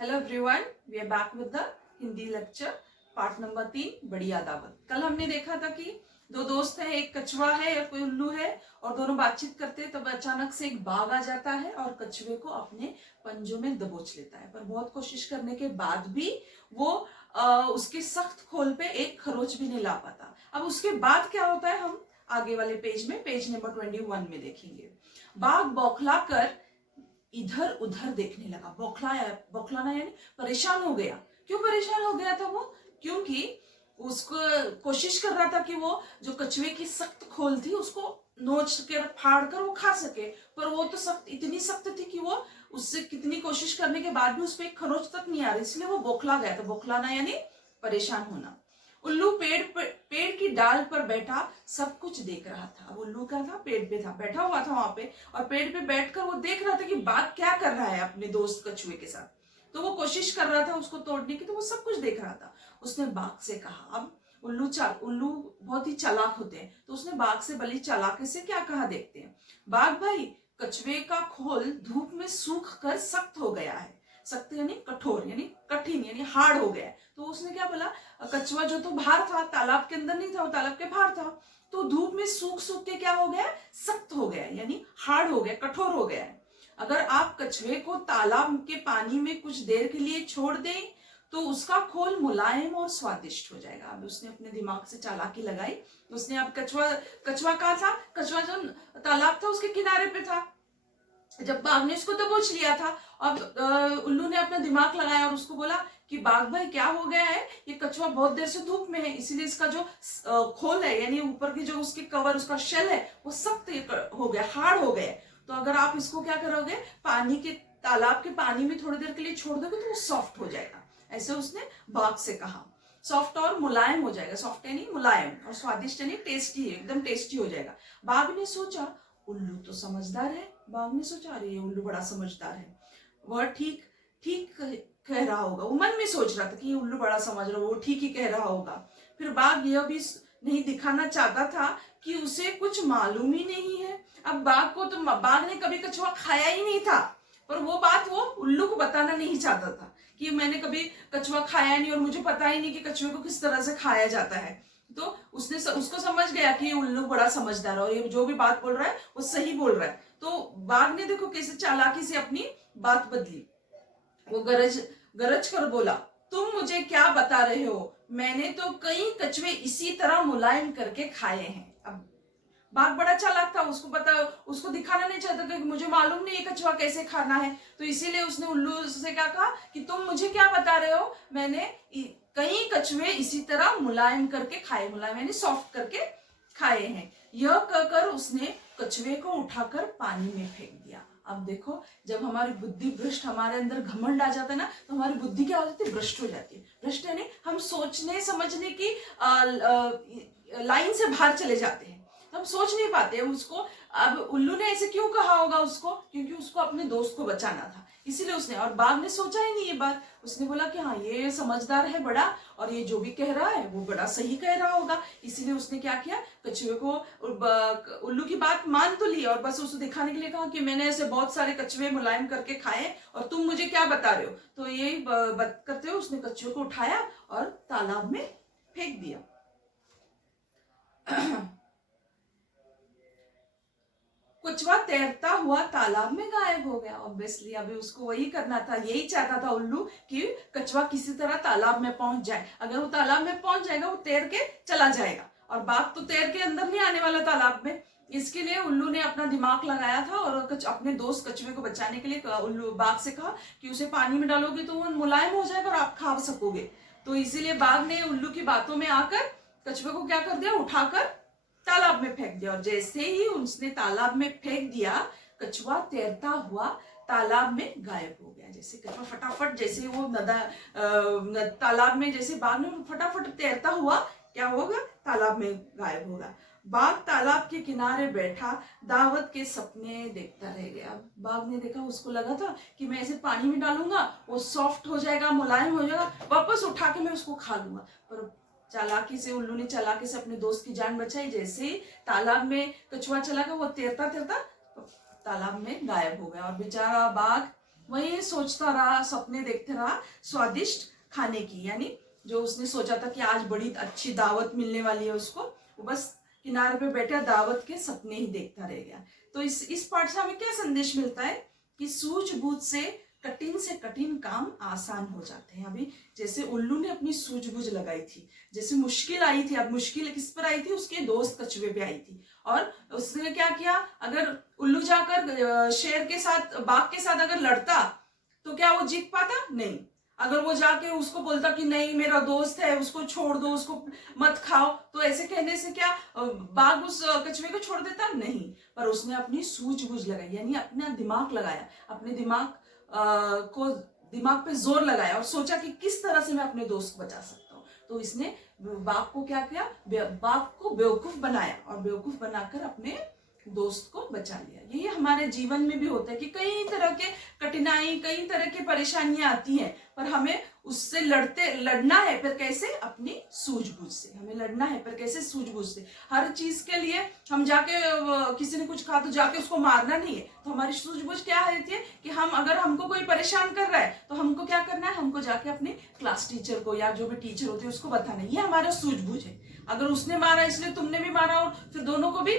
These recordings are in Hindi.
Hello everyone, we are back with the Hindi lecture part number 3 बढ़िया दावत। कल हमने देखा था कि दो दोस्त हैं, एक कछुआ है और कोई उल्लू है, और दोनों बातचीत करते हैं। तब अचानक से एक बाघ आ जाता है और कछुए को अपने पंजों में दबोच लेता है। पर बहुत कोशिश करने के बाद भी वो उसके सख्त खोल पे एक खरोच भी नहीं ला पाता। अब उसके बाद क्या होता है हम आगे वाले पेज में, पेज नंबर 21 में देखेंगे। बाघ बौखला कर इधर उधर देखने लगा। बौखलाना यानी परेशान हो गया। क्यों परेशान हो गया था वो? क्योंकि उसको कोशिश कर रहा था कि वो जो कछुए की सख्त खोल थी उसको नोच कर फाड़ कर वो खा सके। पर वो तो सख्त, इतनी सख्त थी कि वो उससे कितनी कोशिश करने के बाद भी उस पर एक खरोच तक नहीं आ रही, इसलिए वो बौखला गया था। बौखलाना यानी परेशान होना। उल्लू पेड़ की डाल पर बैठा सब कुछ देख रहा था। अब उल्लू क्या था? पेड़ पे था, बैठा हुआ था वहां पे, और पेड़ पे बैठकर वो देख रहा था कि बाघ क्या कर रहा है अपने दोस्त कछुए के साथ। तो वो कोशिश कर रहा था उसको तोड़ने की, तो वो सब कुछ देख रहा था। उसने बाघ से कहा, अब उल्लू बहुत ही चालाक होते हैं, तो उसने बाघ से बड़ी चालाकी से क्या कहा देखते हैं। बाघ भाई, कछुए का खोल धूप में सूख कर सख्त हो गया है। सख्त यानी कठोर, यानी कठिन, यानी हार्ड हो गया है। तो उसने क्या बोला, कछुआ जो तो बाहर था, तालाब के अंदर नहीं था, वो तालाब के बाहर था, तो धूप में सूख सूख के क्या हो गया? सख्त हो गया, यानी हार्ड हो गया, कठोर हो गया है। अगर आप कछुए को तालाब के पानी में कुछ देर के लिए छोड़ दें तो उसका खोल मुलायम और स्वादिष्ट हो जाएगा। अब उसने अपने दिमाग से चालाकी लगाई। उसने, अब कछुआ कहाँ था? कछुआ जो तालाब था उसके किनारे पे था। जब बाघ ने उसको दबोच लिया था, अब उल्लू ने अपना दिमाग लगाया और उसको बोला कि बाघ भाई क्या हो गया है, ये कछुआ बहुत देर से धूप में है, इसीलिए इसका जो खोल है, यानी ऊपर की जो उसकी कवर, उसका शेल है, वो सख्त हो गया, हार्ड हो गया। तो अगर आप इसको क्या करोगे, पानी के, तालाब के पानी में थोड़ी देर के लिए छोड़ दोगे तो वो सॉफ्ट हो जाएगा। ऐसे उसने बाघ से कहा। सॉफ्ट और मुलायम हो जाएगा। सॉफ्ट यानी मुलायम, और स्वादिष्ट यानी टेस्टी, एकदम टेस्टी हो जाएगा। बाघ ने सोचा उल्लू तो समझदार है। बाघ ने सोचा अरे ये उल्लू बड़ा समझदार है, वह ठीक ठीक कह रहा होगा। वो मन में सोच रहा था कि ये उल्लू बड़ा समझ रहा, वो ठीक ही कह रहा होगा। फिर बाघ यह भी नहीं दिखाना चाहता था कि उसे कुछ मालूम ही नहीं है। अब बाघ को तो, बाघ ने कभी कछुआ खाया ही नहीं था, पर वो बात वो उल्लू को बताना नहीं चाहता था कि मैंने कभी कछुआ खाया नहीं और मुझे पता ही नहीं कि कछुए को किस तरह से खाया जाता है। तो उसको समझ गया कि ये उल्लू बड़ा समझदार है और ये जो भी बात बोल रहा है वो सही बोल रहा है। तो बाघ ने देखो कैसे चालाकी से अपनी बात बदली। वो गरज कर बोला, तुम मुझे क्या बता रहे हो? मैंने तो कई कछुए इसी तरह मुलायम करके खाए हैं। अब बाघ बड़ा चालाक था, उसको दिखाना नहीं चाहता था कि मुझे मालूम नहीं है कछुआ कैसे खाना है। तो इसीलिए उसने उल्लू से क्या कहा कि तुम मुझे क्या बता रहे हो, मैंने कई कछुए इसी तरह मुलायम करके खाए। मुलायम यानी सॉफ्ट करके खाए हैं। यह कहकर उसने कछुए को उठाकर पानी में फेंक दिया। अब देखो, जब हमारी बुद्धि भ्रष्ट, हमारे अंदर घमंड आ जाता है ना, तो हमारी बुद्धि क्या हो जाती है? भ्रष्ट हो जाती है। भ्रष्ट यानी हम सोचने समझने की लाइन से बाहर चले जाते हैं, हम सोच नहीं पाते उसको। अब उल्लू ने ऐसे क्यों कहा होगा उसको? क्योंकि उसको अपने दोस्त को बचाना था, इसीलिए उसने। और बाघ ने सोचा ही नहीं ये बात। उसने बोला कि हाँ ये समझदार है बड़ा, और ये जो भी कह रहा है वो बड़ा सही कह रहा होगा। इसीलिए उसने क्या किया, कछुए को, उल्लू की बात मान तो ली, और बस उसको दिखाने के लिए कहा कि मैंने ऐसे बहुत सारे कछुए मुलायम करके खाए और तुम मुझे क्या बता रहे हो। तो यही बात करते हुए उसने कछुए को उठाया और तालाब में फेंक दिया। कछुआ तैरता हुआ तालाब में गायब हो गया। ऑब्वियसली अभी उसको वही करना था, यही चाहता था उल्लू कि कछुआ किसी तरह तालाब में पहुंच जाए। अगर वो तालाब में पहुंच जाएगा वो तैर के चला जाएगा, और बाघ तो तैर के अंदर नहीं आने वाला तालाब में। इसके लिए उल्लू ने अपना दिमाग लगाया था और अपने दोस्त कछुए को बचाने के लिए उल्लू बाघ से कहा कि उसे पानी में डालोगे तो वो मुलायम हो जाएगा और आप खा सकोगे। तो इसीलिए बाघ ने उल्लू की बातों में आकर कछुए को क्या कर दिया, उठाकर तालाब में फेंक दिया। और जैसे ही उसने तालाब में फेंक दिया, कछुआ तैरता हुआ तालाब में गायब हो गया। जैसे कछुआ फटाफट, जैसे वो तालाब में, जैसे बाघ ने फटाफट तैरता हुआ क्या होगा, तालाब में गायब होगा। बाघ तालाब के किनारे बैठा दावत के सपने देखता रह गया। बाघ ने देखा, उसको लगा था कि मैं ऐसे पानी में डालूंगा वो सॉफ्ट हो जाएगा, मुलायम हो जाएगा, वापस उठा के मैं उसको खा लूंगा। पर चालाकी से, उल्लू ने चालाकी से अपने दोस्त की जान बचाई। जैसे तालाब में कछुआ चला गया, वो तैरता तैरता तालाब में गायब हो गया। और बेचारा बाघ वही सोचता रहा, सपने देखते रहा स्वादिष्ट खाने की, यानी जो उसने सोचा था कि आज बड़ी अच्छी दावत मिलने वाली है उसको, वो बस किनारे पे बैठा दावत के सपने ही देखता रह गया। तो इस पाठ से हमें क्या संदेश मिलता है कि सूझबूझ से कठिन काम आसान हो जाते हैं। अभी जैसे उल्लू ने अपनी सूझबूझ लगाई थी, जैसे मुश्किल आई थी, अब मुश्किल किस पर आई थी, उसके दोस्त कछुए पे आई थी, और उसने क्या किया, अगर उल्लू जाकर शेर के साथ, बाघ के साथ अगर लड़ता तो क्या वो जीत पाता? नहीं। अगर वो जाके उसको बोलता कि नहीं मेरा दोस्त है, उसको छोड़ दो, उसको मत खाओ, तो ऐसे कहने से क्या बाघ उस कछुए को छोड़ देता? नहीं। पर उसने अपनी सूझबूझ लगाई, यानी अपना दिमाग लगाया, अपने दिमाग पे जोर लगाया और सोचा कि किस तरह से मैं अपने दोस्त को बचा सकता हूँ। तो इसने बाघ को क्या किया, बाघ को बेवकूफ बनाया और बेवकूफ बनाकर अपने दोस्त को बचा लिया। यही हमारे जीवन में भी होता है कि कई तरह के कठिनाई, कई तरह की परेशानियां आती हैं, पर हमें उससे लड़ना है, पर कैसे? अपनी सूझबूझ से हमें लड़ना है, पर कैसे? सूझबूझ से। हर चीज के लिए हम जाके किसी ने कुछ कहा तो जाके उसको मारना नहीं है। तो हमारी सूझबूझ क्या रहती है कि हम, अगर हमको कोई परेशान कर रहा है तो हमको क्या करना है, हमको जाके अपने क्लास टीचर को या जो भी टीचर होते हैं उसको बताना है। ये हमारा सूझबूझ है। अगर उसने मारा इसलिए तुमने भी मारा, और फिर दोनों को भी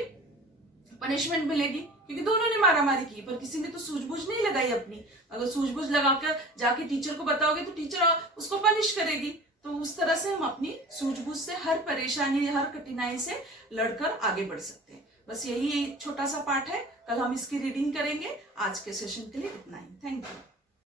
पनिशमेंट मिलेगी, क्योंकि दोनों ने मारामारी की, पर किसी ने तो सूझबूझ नहीं लगाई अपनी। अगर सूझबूझ लगाकर जाके टीचर को बताओगे तो टीचर उसको पनिश करेगी। तो उस तरह से हम अपनी सूझबूझ से हर परेशानी, हर कठिनाई से लड़कर आगे बढ़ सकते हैं। बस यही एक छोटा सा पाठ है, कल हम इसकी रीडिंग करेंगे। आज के सेशन के लिए इतना ही। Thank you.